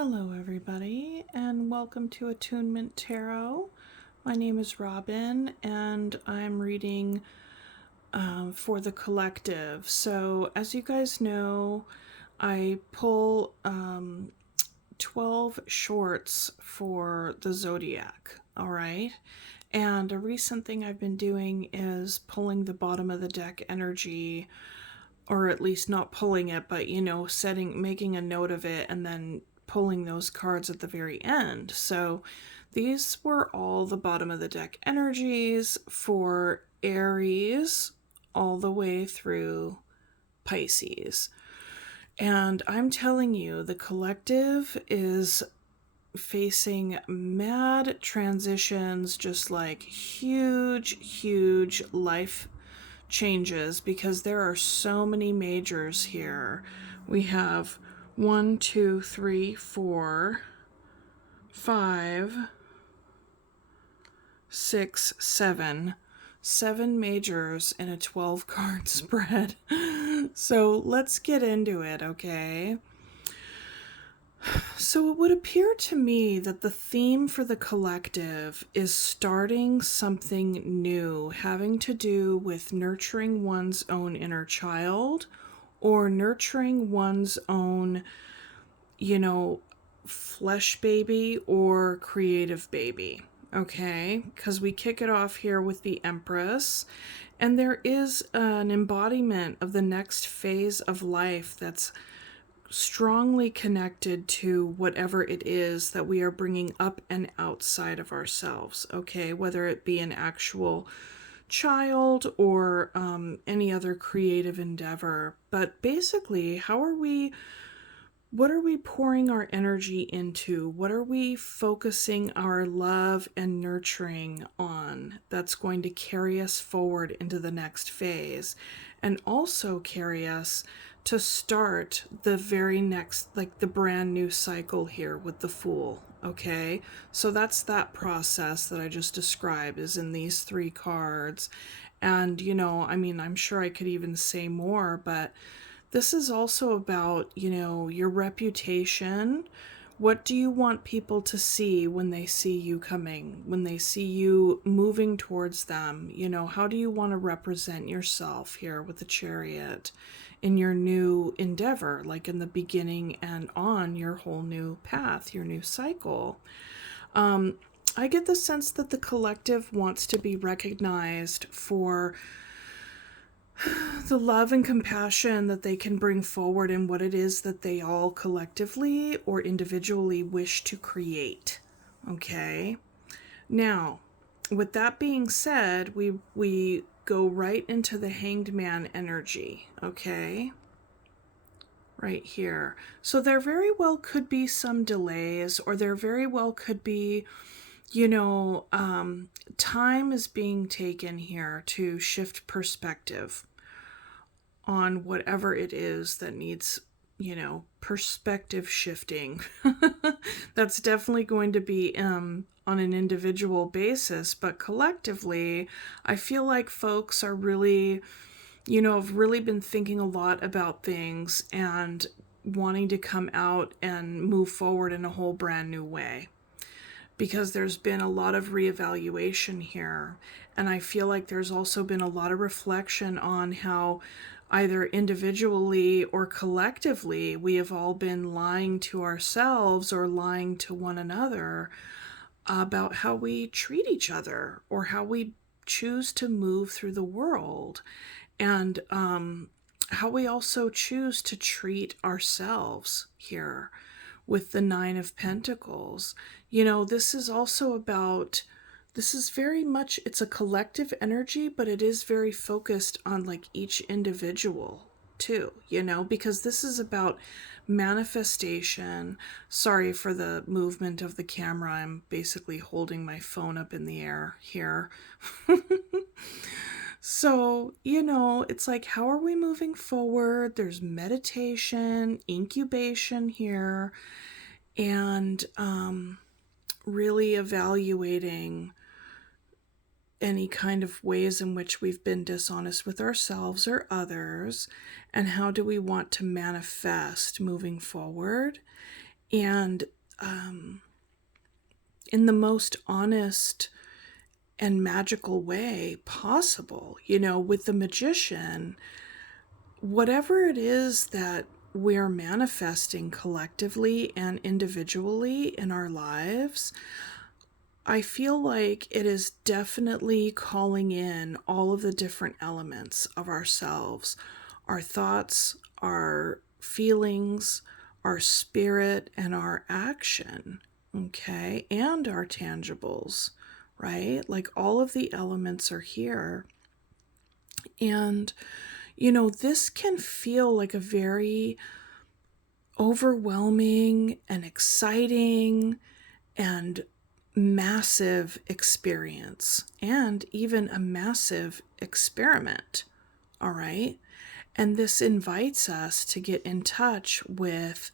Hello, everybody, and welcome to Attunement Tarot. My name is Robin, and I'm reading for the collective. So, as you guys know, I pull 12 shorts for the zodiac, all right? And a recent thing I've been doing is pulling the bottom of the deck energy, or at least not pulling it, but making a note of it and then pulling those cards at the very end. So these were all the bottom of the deck energies for Aries all the way through Pisces. And I'm telling you, the collective is facing mad transitions, just like huge life changes, because there are so many majors here. We have 1, 2, 3, 4, 5, 6, 7. 7 majors in a 12 card spread. So let's get into it, okay? So it would appear to me that the theme for the collective is starting something new, having to do with nurturing one's own inner child or nurturing one's own, flesh baby or creative baby. Okay, because we kick it off here with the Empress, and there is an embodiment of the next phase of life that's strongly connected to whatever it is that we are bringing up and outside of ourselves, okay? Whether it be an actual child or any other creative endeavor. But basically, what are we pouring our energy into? What are we focusing our love and nurturing on that's going to carry us forward into the next phase and also carry us to start the very next, like the brand new cycle here with the Fool, okay? So that's that process that I just described is in these 3 cards. And, I'm sure I could even say more, but this is also about, your reputation. What do you want people to see when they see you coming, when they see you moving towards them? How do you want to represent yourself here with the Chariot in your new endeavor, like in the beginning and on your whole new path, your new cycle? I get the sense that the collective wants to be recognized for the love and compassion that they can bring forward in what it is that they all collectively or individually wish to create. Okay? Now, with that being said, we go right into the Hanged Man energy, okay? Right here. So there very well could be some delays, or there very well could be, time is being taken here to shift perspective on whatever it is that needs, perspective shifting. That's definitely going to be on an individual basis, but collectively, I feel like folks are really, have really been thinking a lot about things and wanting to come out and move forward in a whole brand new way, because there's been a lot of reevaluation here. And I feel like there's also been a lot of reflection on how either individually or collectively we have all been lying to ourselves or lying to one another about how we treat each other or how we choose to move through the world, and how we also choose to treat ourselves here with the 9 of Pentacles. This is also about, this is very much, it's a collective energy, but it is very focused on like each individual too, because this is about manifestation. Sorry for the movement of the camera. I'm basically holding my phone up in the air here. So, it's like, how are we moving forward? There's meditation, incubation here, and really evaluating any kind of ways in which we've been dishonest with ourselves or others, and how do we want to manifest moving forward. and um, in the most honest and magical way possible. With the magician, whatever it is that we're manifesting collectively and individually in our lives, I feel like it is definitely calling in all of the different elements of ourselves, our thoughts, our feelings, our spirit, and our action, okay? And our tangibles, right? Like all of the elements are here. And, this can feel like a very overwhelming and exciting and massive experience and even a massive experiment. All right. And this invites us to get in touch with,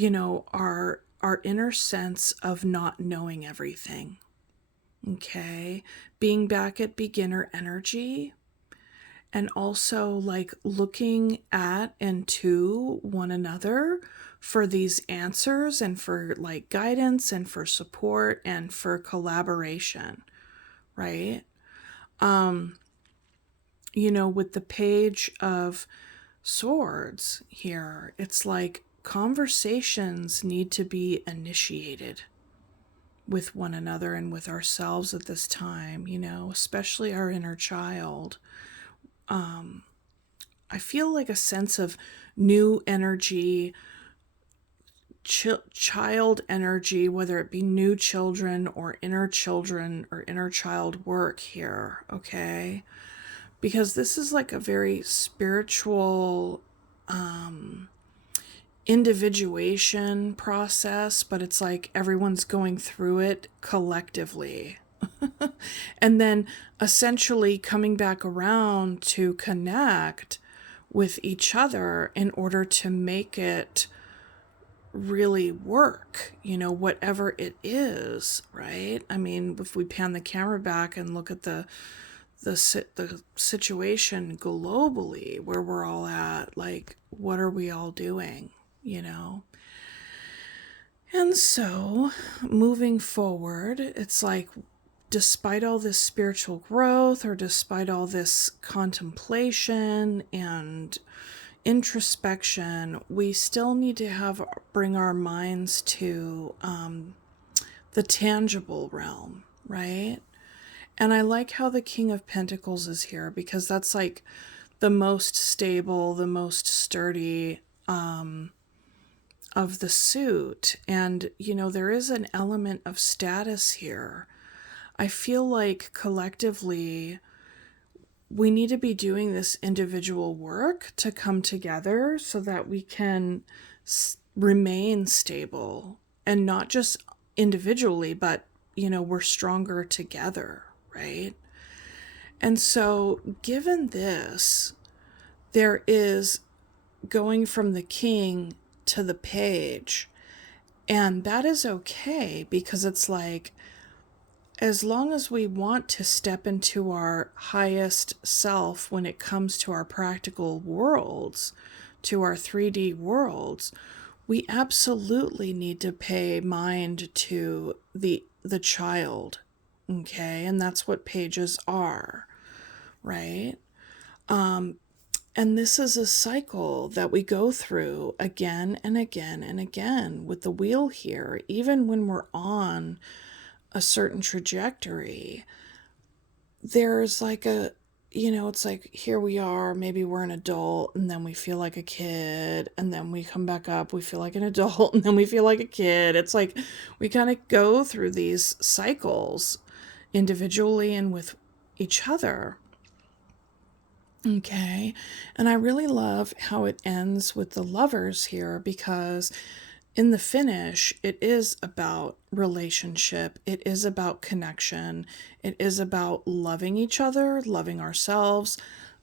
our inner sense of not knowing everything. Okay. Being back at beginner energy, and also like looking at and to one another for these answers and for like guidance and for support and for collaboration, right? um with the Page of Swords here, it's like conversations need to be initiated with one another and with ourselves at this time, especially our inner child. I feel like a sense of new energy, child energy, whether it be new children or inner child work here, okay? Because this is like a very spiritual individuation process, but it's like everyone's going through it collectively. And then essentially coming back around to connect with each other in order to make it really work, whatever it is, right? I mean, if we pan the camera back and look at the situation globally where we're all at, like, what are we all doing, And so, moving forward, it's like, despite all this spiritual growth or despite all this contemplation and introspection, we still need to bring our minds to the tangible realm, right? And I like how the King of Pentacles is here, because that's like the most stable, the most sturdy of the suit. And, there is an element of status here. I feel like collectively we need to be doing this individual work to come together so that we can remain stable, and not just individually, but, we're stronger together, right? And so, given this, there is going from the king to the page. And that is okay, because it's like, as long as we want to step into our highest self when it comes to our practical worlds, to our 3D worlds, we absolutely need to pay mind to the child, okay? And that's what pages are, right? And this is a cycle that we go through again and again and again with the wheel here, even when we're on a certain trajectory. There's like it's like, here we are, maybe we're an adult, and then we feel like a kid, and then we come back up, we feel like an adult, and then we feel like a kid. It's like we kind of go through these cycles individually and with each other. Okay. And I really love how it ends with the Lovers here, because in the finish, it is about relationship. It is about connection. It is about loving each other, loving ourselves,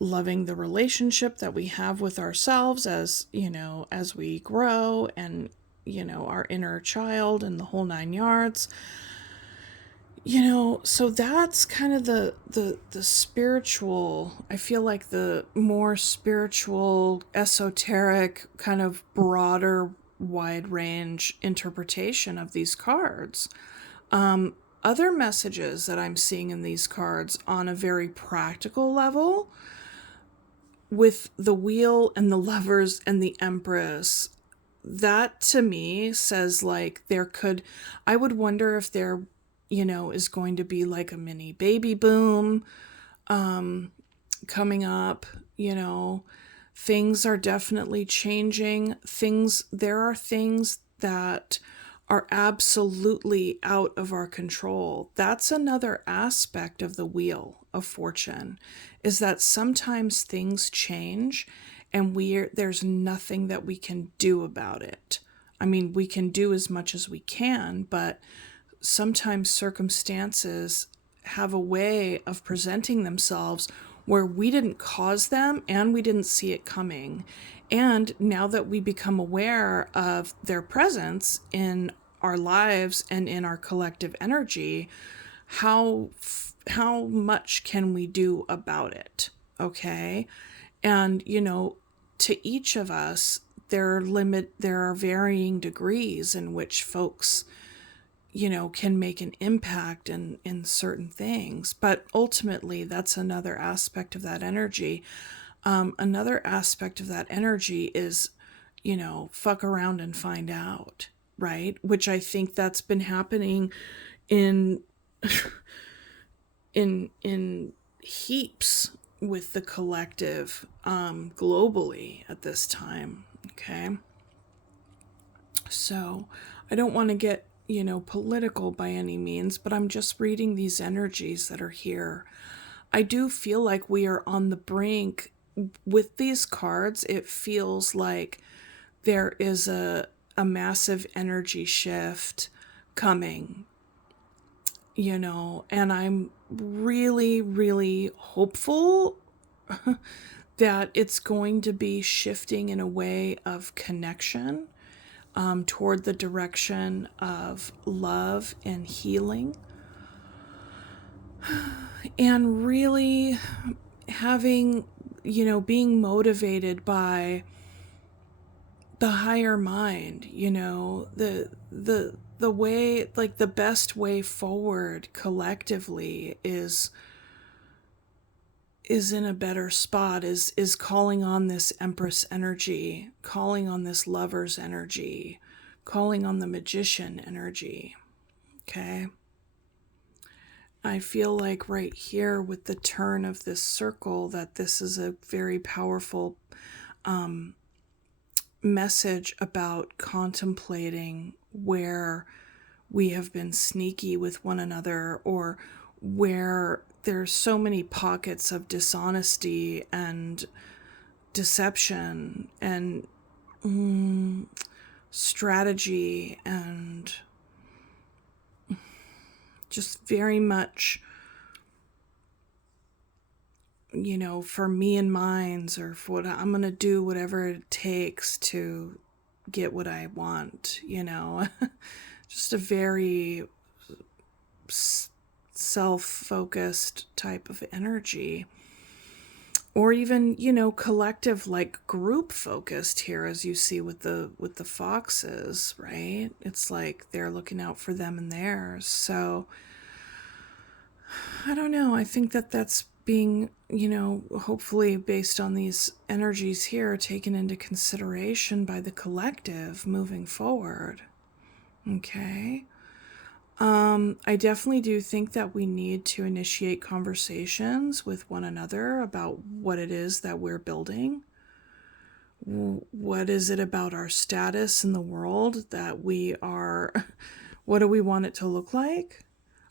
loving the relationship that we have with ourselves as we grow, and, our inner child and the whole 9 yards. So that's kind of the spiritual, I feel like the more spiritual, esoteric, kind of broader wide range interpretation of these cards. Other messages that I'm seeing in these cards on a very practical level, with the Wheel and the Lovers and the Empress, that to me says like I would wonder if there, is going to be like a mini baby boom coming up. Things are definitely changing. There are things that are absolutely out of our control. That's another aspect of the Wheel of Fortune, is that sometimes things change and there's nothing that we can do about it. I mean, we can do as much as we can, but sometimes circumstances have a way of presenting themselves where we didn't cause them and we didn't see it coming. And now that we become aware of their presence in our lives and in our collective energy, how much can we do about it? Okay. And, to each of us, there are varying degrees in which folks, can make an impact in certain things. But ultimately, that's another aspect of that energy. Another aspect of that energy is, fuck around and find out, right? Which I think that's been happening in in heaps with the collective globally at this time. Okay. So I don't want to get, political by any means, but I'm just reading these energies that are here. I do feel like we are on the brink with these cards. It feels like there is a massive energy shift coming, and I'm really, really hopeful that it's going to be shifting in a way of connection, toward the direction of love and healing, and really having, being motivated by the higher mind, the way, like the best way forward collectively is in a better spot, is calling on this Empress energy, calling on this Lover's energy, calling on the Magician energy. Okay. I feel like right here with the turn of this circle that this is a very powerful message about contemplating where we have been sneaky with one another, or where there's so many pockets of dishonesty and deception and strategy, and just very much, for me and mine's, or for what I'm going to do, whatever it takes to get what I want, just a very self-focused type of energy, or even, collective, like group focused here, as you see with the foxes, right? It's like they're looking out for them and theirs. So I don't know. I think that that's being, hopefully based on these energies here, taken into consideration by the collective moving forward. Okay. I definitely do think that we need to initiate conversations with one another about what it is that we're building. What is it about our status in the world that we are, what do we want it to look like?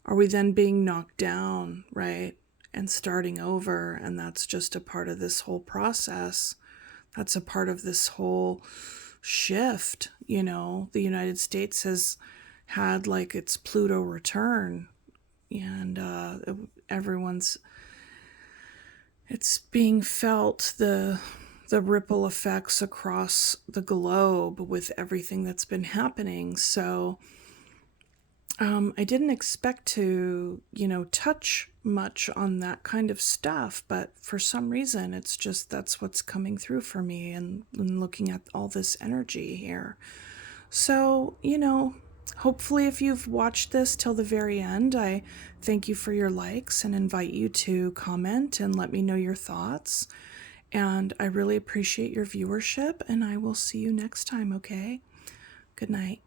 Are we then being knocked down, right? And starting over, and that's just a part of this whole process. That's a part of this whole shift. The United States has had like its Pluto return, and it's being felt, the ripple effects across the globe with everything that's been happening. So I didn't expect to, touch much on that kind of stuff, but for some reason, it's just, that's what's coming through for me, and looking at all this energy here. So, hopefully, if you've watched this till the very end, I thank you for your likes and invite you to comment and let me know your thoughts. And I really appreciate your viewership, and I will see you next time, okay? Good night.